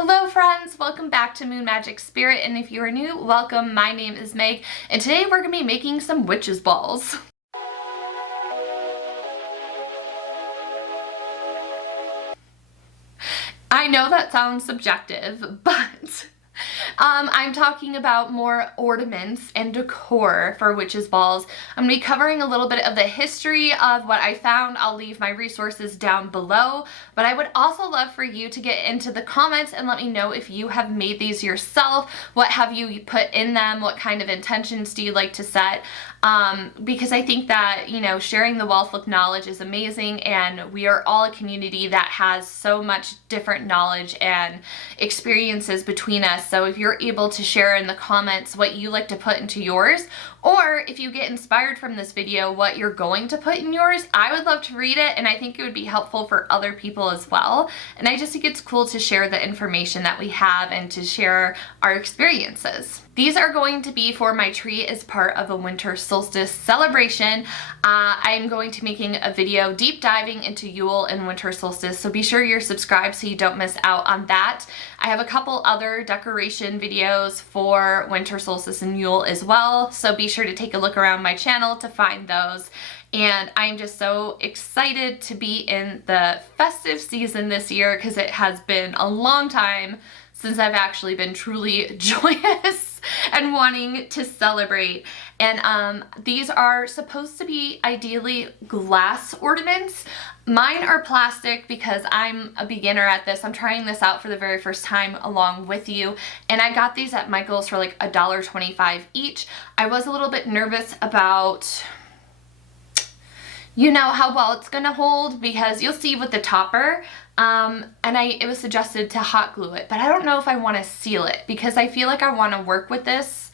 Hello friends, welcome back to MoonMagickSpirit, and if you are new, welcome. My name is Meg, and today we're going to be making some witches balls. I know that sounds subjective, but I'm talking about more ornaments and decor for witches balls. I'm going to be covering a little bit of the history of what I found. I'll leave my resources down below, but I would also love for you to get into the comments and let me know if you have made these yourself. What have you put in them? What kind of intentions do you like to set? Because I think that, you know, sharing the wealth of knowledge is amazing, and we are all a community that has so much different knowledge and experiences between us. So if you're able to share in the comments what you like to put into yours, or if you get inspired from this video what you're going to put in yours, I would love to read it, and I think it would be helpful for other people as well. And I just think it's cool to share the information that we have and to share our experiences. These are going to be for my tree as part of a winter solstice celebration. I'm going to be making a video deep diving into Yule and winter solstice, so be sure you're subscribed so you don't miss out on that. I have a couple other decoration videos for winter solstice and Yule as well, so be sure to take a look around my channel to find those. And I'm just so excited to be in the festive season this year because it has been a long time since I've actually been truly joyous and wanting to celebrate. And these are supposed to be ideally glass ornaments. Mine are plastic because I'm a beginner at this. I'm trying this out for the very first time along with you, and I got these at Michael's for like $1.25 each. I was a little bit nervous about, you know, how well it's gonna hold, because you'll see with the topper, it was suggested to hot glue it, but I don't know if I want to seal it because I feel like I want to work with this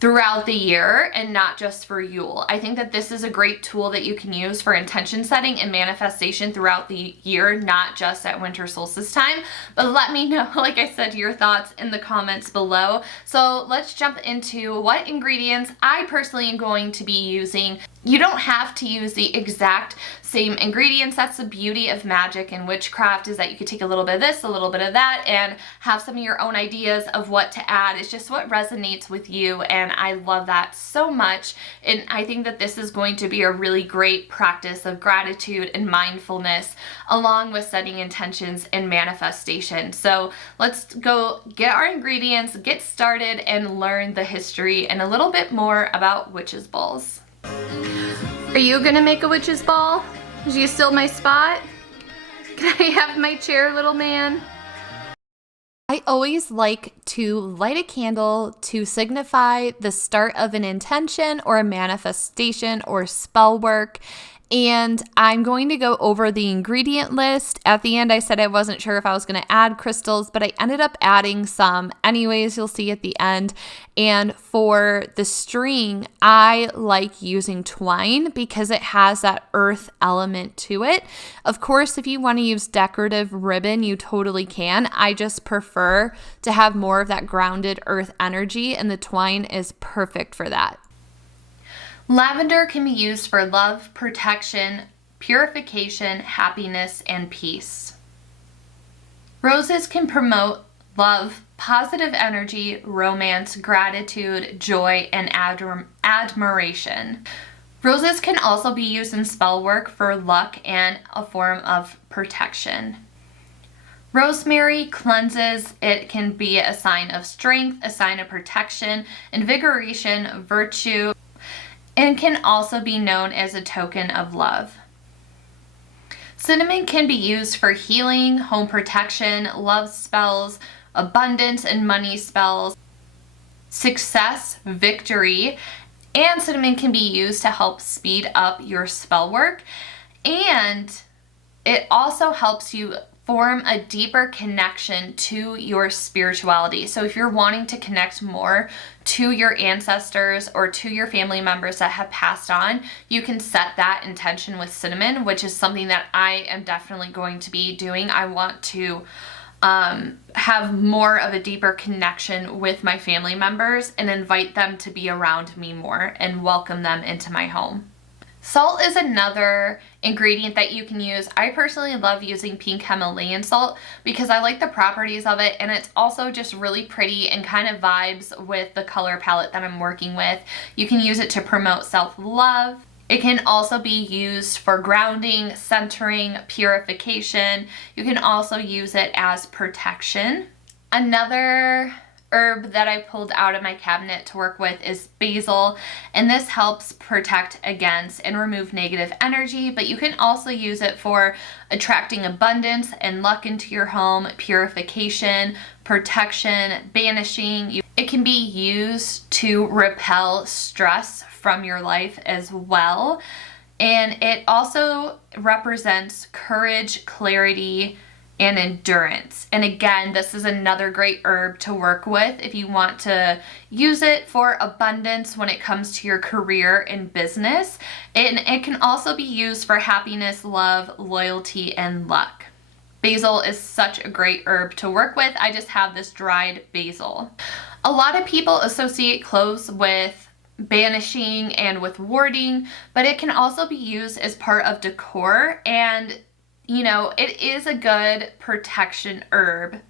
throughout the year and not just for Yule. I think that this is a great tool that you can use for intention setting and manifestation throughout the year, not just at winter solstice time. But let me know, like I said, your thoughts in the comments below. So let's jump into what ingredients I personally am going to be using. You don't have to use the exact same ingredients. That's the beauty of magic and witchcraft, is that you could take a little bit of this, a little bit of that, and have some of your own ideas of what to add. It's just what resonates with you, and I love that so much. And I think that this is going to be a really great practice of gratitude and mindfulness, along with setting intentions and manifestation. So let's go get our ingredients, get started, and learn the history and a little bit more about witches balls. Are you gonna make a witch's ball? Do you steal my spot? Can I have my chair, little man? I always like to light a candle to signify the start of an intention or a manifestation or spell work. And I'm going to go over the ingredient list. At the end, I said I wasn't sure if I was going to add crystals, but I ended up adding some anyways. You'll see at the end. And for the string, I like using twine because it has that earth element to it. Of course, if you want to use decorative ribbon, you totally can. I just prefer to have more of that grounded earth energy, and the twine is perfect for that. Lavender can be used for love, protection, purification, happiness, and peace. Roses can promote love, positive energy, romance, gratitude, joy, and admiration. Roses can also be used in spell work for luck and a form of protection. Rosemary cleanses. It can be a sign of strength, a sign of protection, invigoration, virtue, and can also be known as a token of love. Cinnamon can be used for healing, home protection, love spells, abundance and money spells, success, victory, and cinnamon can be used to help speed up your spell work, and it also helps you form a deeper connection to your spirituality. So if you're wanting to connect more to your ancestors or to your family members that have passed on, you can set that intention with cinnamon, which is something that I am definitely going to be doing. I want to have more of a deeper connection with my family members and invite them to be around me more and welcome them into my home. Salt is another ingredient that you can use. I personally love using pink Himalayan salt because I like the properties of it, and it's also just really pretty and kind of vibes with the color palette that I'm working with. You can use it to promote self-love. It can also be used for grounding, centering, purification. You can also use it as protection. Another herb that I pulled out of my cabinet to work with is basil, and this helps protect against and remove negative energy, but you can also use it for attracting abundance and luck into your home, purification, protection, banishing. It can be used to repel stress from your life as well, and it also represents courage, clarity, and endurance. And again, this is another great herb to work with if you want to use it for abundance when it comes to your career and business. And it can also be used for happiness, love, loyalty, and luck. Basil is such a great herb to work with. I just have this dried basil. A lot of people associate cloves with banishing and with warding, but it can also be used as part of decor, and you know, it is a good protection herb,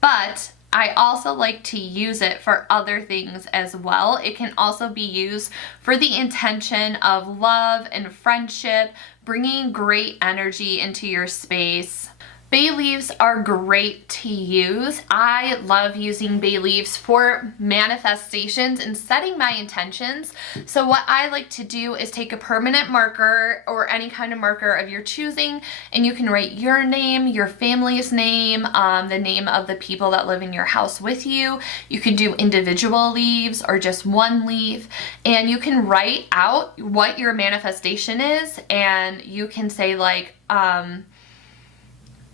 but I also like to use it for other things as well. It can also be used for the intention of love and friendship, bringing great energy into your space. Bay leaves are great to use. I love using bay leaves for manifestations and setting my intentions. So what I like to do is take a permanent marker or any kind of marker of your choosing, and you can write your name, your family's name, the name of the people that live in your house with you. You can do individual leaves or just one leaf, and you can write out what your manifestation is, and you can say like,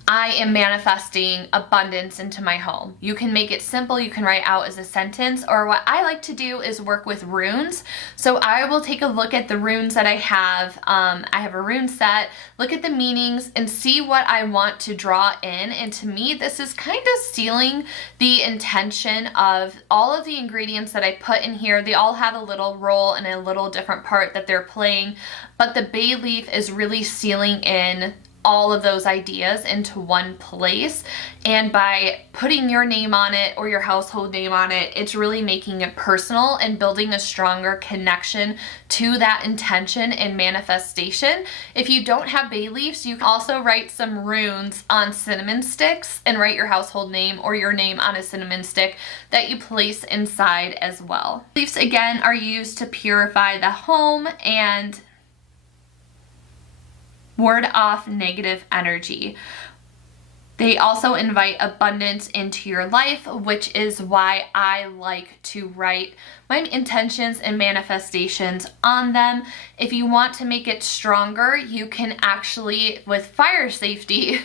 I am manifesting abundance into my home. You can make it simple. You can write out as a sentence, or what I like to do is work with runes. So I will take a look at the runes that I have. I have a rune set, look at the meanings and see what I want to draw in. And to me, this is kind of sealing the intention of all of the ingredients that I put in here. They all have a little role and a little different part that they're playing, but the bay leaf is really sealing in all of those ideas into one place, and by putting your name on it or your household name on it, it's really making it personal and building a stronger connection to that intention and manifestation. If you don't have bay leaves, you can also write some runes on cinnamon sticks and write your household name or your name on a cinnamon stick that you place inside as well. Leaves again are used to purify the home and ward off negative energy. They also invite abundance into your life, which is why I like to write my intentions and manifestations on them. If you want to make it stronger, you can actually, with fire safety,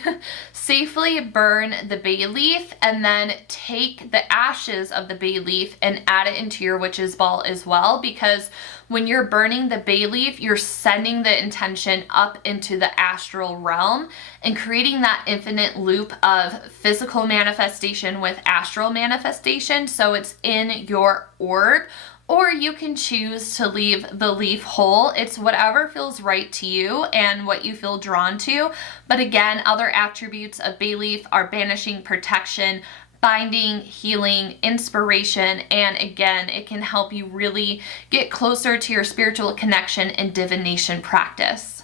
safely burn the bay leaf and then take the ashes of the bay leaf and add it into your witch's ball as well, because when you're burning the bay leaf, you're sending the intention up into the astral realm and creating that infinite loop of physical manifestation with astral manifestation. So it's in your orb, or you can choose to leave the leaf whole. It's whatever feels right to you and what you feel drawn to. But again, other attributes of bay leaf are banishing, protection, binding, healing, inspiration, and again, it can help you really get closer to your spiritual connection and divination practice.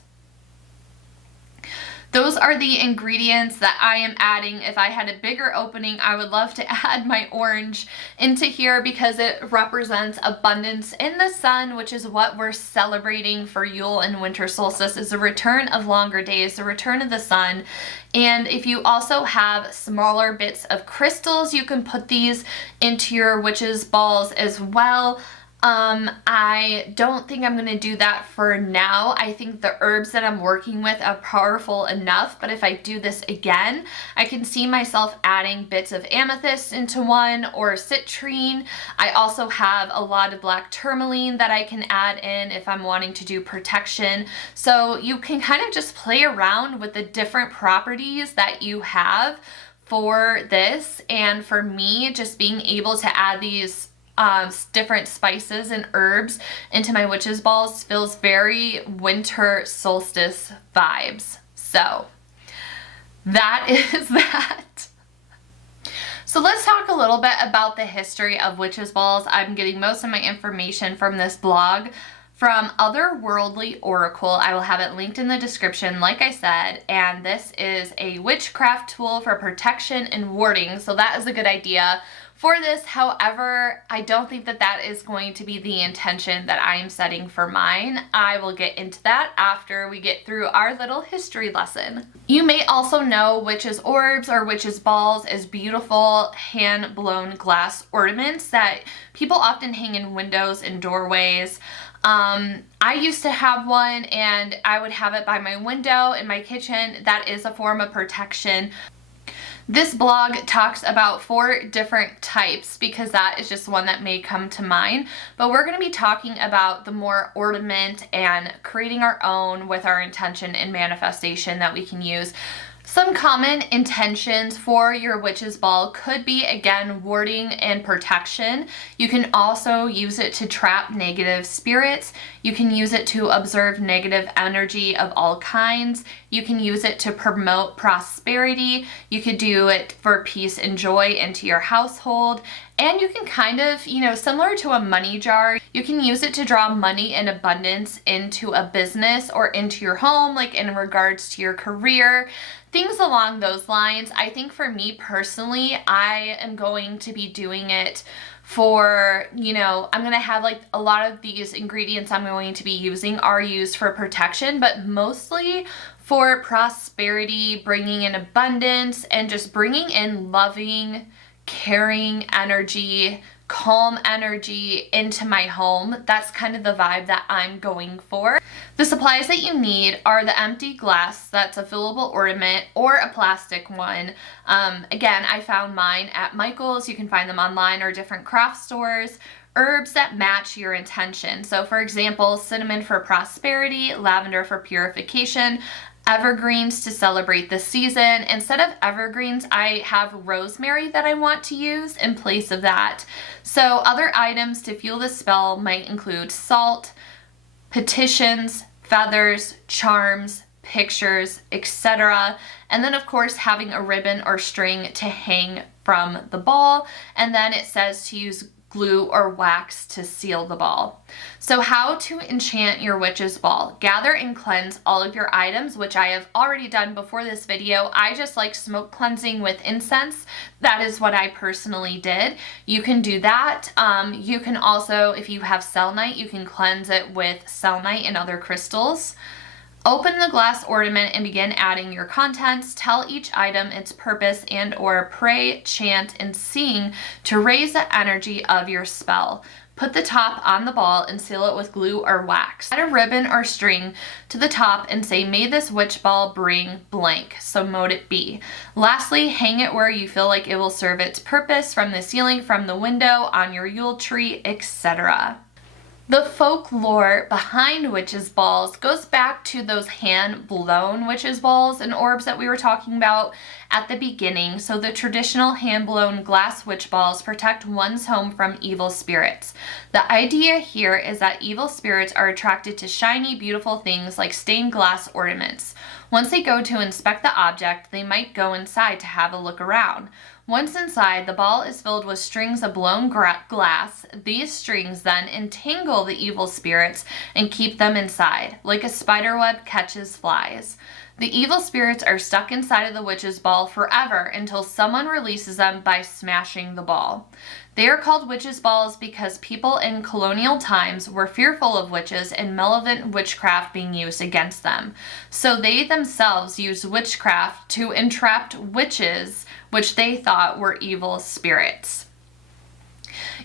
Those are the ingredients that I am adding. If I had a bigger opening, I would love to add my orange into here because it represents abundance in the sun, which is what we're celebrating for Yule and Winter Solstice, is the return of longer days, the return of the sun. And if you also have smaller bits of crystals, you can put these into your witch's balls as well. I don't think I'm going to do that for now. I think the herbs that I'm working with are powerful enough, but if I do this again, I can see myself adding bits of amethyst into one or citrine. I also have a lot of black tourmaline that I can add in if I'm wanting to do protection. So you can kind of just play around with the different properties that you have for this. And for me, just being able to add these different spices and herbs into my witch's balls feels very winter solstice vibes. So that is that. So let's talk a little bit about the history of witch's balls. I'm getting most of my information from this blog from Otherworldly Oracle. I will have it linked in the description, like I said, and this is a witchcraft tool for protection and warding, so that is a good idea for this. However, I don't think that that is going to be the intention that I am setting for mine. I will get into that after we get through our little history lesson. You may also know witches' orbs or witches' balls as beautiful hand-blown glass ornaments that people often hang in windows and doorways. I used to have one, and I would have it by my window in my kitchen. That is a form of protection. This blog talks about 4 different types because that is just one that may come to mind, but we're going to be talking about the more ornament and creating our own with our intention and manifestation that we can use. Some common intentions for your witch's ball could be, again, warding and protection. You can also use it to trap negative spirits. You can use it to observe negative energy of all kinds. You can use it to promote prosperity. You could do it for peace and joy into your household. And you can kind of, similar to a money jar, you can use it to draw money in abundance into a business or into your home, like in regards to your career, things along those lines. I think for me personally, I am going to be doing it for, I'm going to have like a lot of these ingredients I'm going to be using are used for protection, but mostly for prosperity, bringing in abundance, and just bringing in loving, caring energy, calm energy into my home. That's kind of the vibe that I'm going for. The supplies that you need are the empty glass, that's a fillable ornament, or a plastic one. Again, I found mine at Michael's. You can find them online or different craft stores. Herbs that match your intention. So for example, cinnamon for prosperity, lavender for purification, evergreens to celebrate the season. Instead of evergreens, I have rosemary that I want to use in place of that. So other items to fuel the spell might include salt, petitions, feathers, charms, pictures, etc. And then of course having a ribbon or string to hang from the ball. And then it says to use glue or wax to seal the ball. So how to enchant your witch's ball. Gather and cleanse all of your items, which I have already done before this video. I just like smoke cleansing with incense. That is what I personally did. You can do that. You can also, if you have selenite, you can cleanse it with selenite and other crystals. Open the glass ornament and begin adding your contents. Tell each item its purpose and or pray, chant, and sing to raise the energy of your spell. Put the top on the ball and seal it with glue or wax. Add a ribbon or string to the top and say, "May this witch ball bring blank," so mote it be. Lastly, hang it where you feel like it will serve its purpose, from the ceiling, from the window, on your Yule tree, etc. The folklore behind witches' balls goes back to those hand-blown witches' balls and orbs that we were talking about at the beginning. So the traditional hand-blown glass witch balls protect one's home from evil spirits. The idea here is that evil spirits are attracted to shiny, beautiful things like stained glass ornaments. Once they go to inspect the object, they might go inside to have a look around. Once inside, the ball is filled with strings of blown glass. These strings then entangle the evil spirits and keep them inside, like a spider web catches flies. The evil spirits are stuck inside of the witch's ball forever until someone releases them by smashing the ball. They are called witches' balls because people in colonial times were fearful of witches and malevolent witchcraft being used against them. So they themselves used witchcraft to entrap witches, which they thought were evil spirits.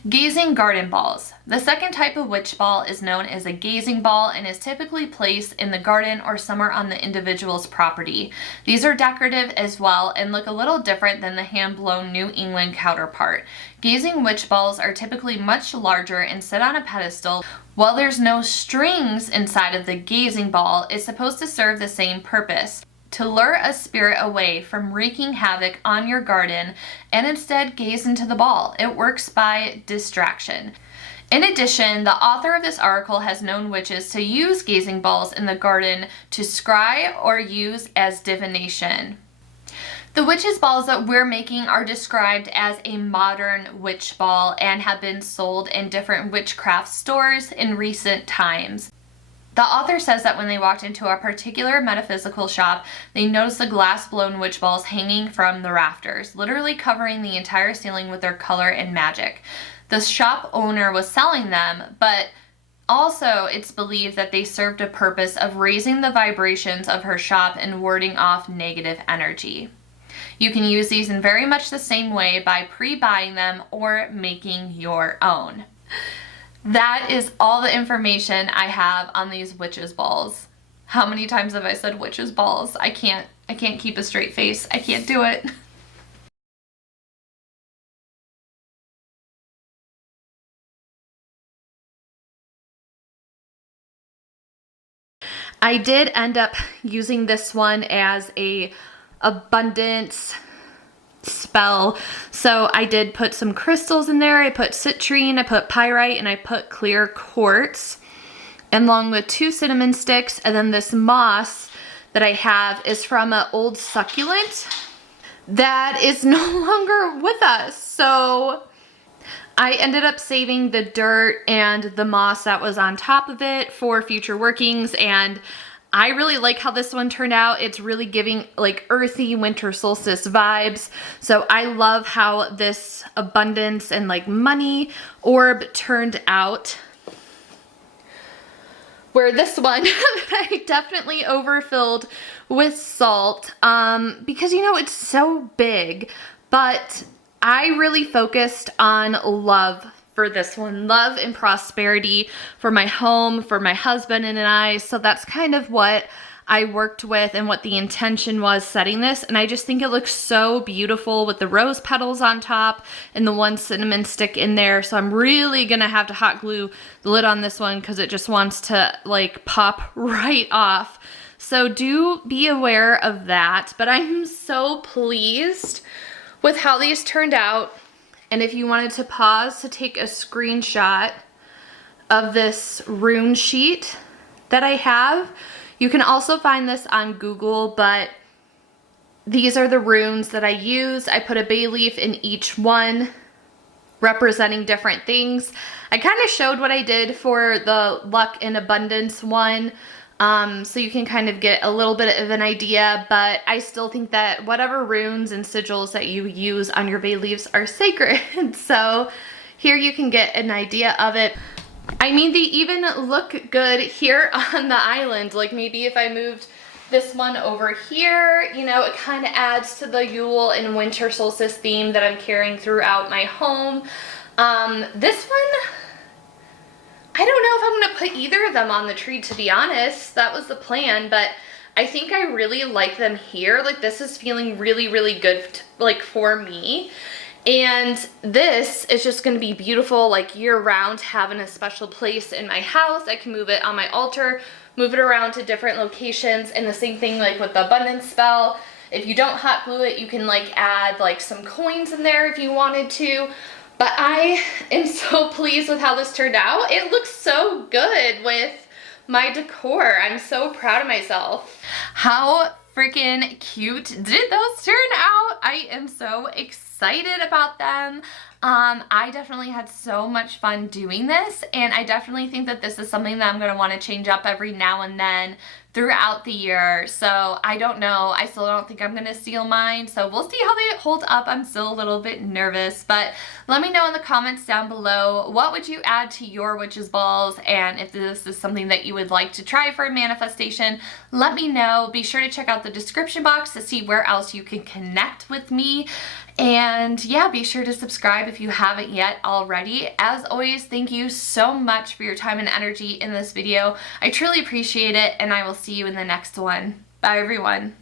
Gazing garden balls. The second type of witch ball is known as a gazing ball and is typically placed in the garden or somewhere on the individual's property. These are decorative as well and look a little different than the hand-blown New England counterpart. Gazing witch balls are typically much larger and sit on a pedestal. While there's no strings inside of the gazing ball, it's supposed to serve the same purpose. to lure a spirit away from wreaking havoc on your garden and instead gaze into the ball. It works by distraction. In addition, the author of this article has known witches to use gazing balls in the garden to scry or use as divination. The witches' balls that we're making are described as a modern witch ball and have been sold in different witchcraft stores in recent times. The author says that when they walked into a particular metaphysical shop, they noticed the glass-blown witch balls hanging from the rafters, literally covering the entire ceiling with their color and magic. The shop owner was selling them, but also it's believed that they served a purpose of raising the vibrations of her shop and warding off negative energy. You can use these in very much the same way by pre-buying them or making your own. That is all the information I have on these witches' balls. How many times have I said witches' balls? I can't keep a straight face. I can't do it. I did end up using this one as a abundance spell. So I did put some crystals in there. I put citrine, I put pyrite, and I put clear quartz, and along with 2 cinnamon sticks. And then this moss that I have is from an old succulent that is no longer with us. So I ended up saving the dirt and the moss that was on top of it for future workings, and I really like how this one turned out. It's really giving like earthy winter solstice vibes. So I love how this abundance and like money orb turned out. Where this one, I definitely overfilled with salt because, you know, it's so big. But I really focused on love for this one. Love and prosperity for my home, for my husband and I. So that's kind of what I worked with and what the intention was setting this. And I just think it looks so beautiful with the rose petals on top and the 1 cinnamon stick in there. So I'm really gonna have to hot glue the lid on this one because it just wants to like pop right off. So do be aware of that. But I'm so pleased with how these turned out. And if you wanted to pause to take a screenshot of this rune sheet that I have, you can also find this on Google, but these are the runes that I used. I put a bay leaf in each one representing different things. I kind of showed what I did for the luck and abundance one, so you can kind of get a little bit of an idea, but I still think that whatever runes and sigils that you use on your bay leaves are sacred. So here you can get an idea of it. I mean, they even look good here on the island. Like maybe if I moved this one over here, you know, it kind of adds to the Yule and winter solstice theme that I'm carrying throughout my home. This one, I don't know if I'm gonna put either of them on the tree, to be honest. That was the plan, but I think I really like them here. Like this is feeling really, really good, like for me. And this is just gonna be beautiful like year round, having a special place in my house. I can move it on my altar, move it around to different locations, and the same thing like with the abundance spell. If you don't hot glue it, you can like add like some coins in there if you wanted to. But I am so pleased with how this turned out. It looks so good with my decor. I'm so proud of myself. How freaking cute did those turn out? I am so excited about them. I definitely had so much fun doing this, and I definitely think that this is something that I'm going to want to change up every now and then throughout the year. So I don't know. I still don't think I'm going to seal mine. So we'll see how they hold up. I'm still a little bit nervous, but let me know in the comments down below, what would you add to your witches balls? And if this is something that you would like to try for a manifestation, let me know. Be sure to check out the description box to see where else you can connect with me. And yeah, be sure to subscribe if you haven't yet already. As always, thank you so much for your time and energy in this video. I truly appreciate it, and I will see you in the next one. Bye, everyone.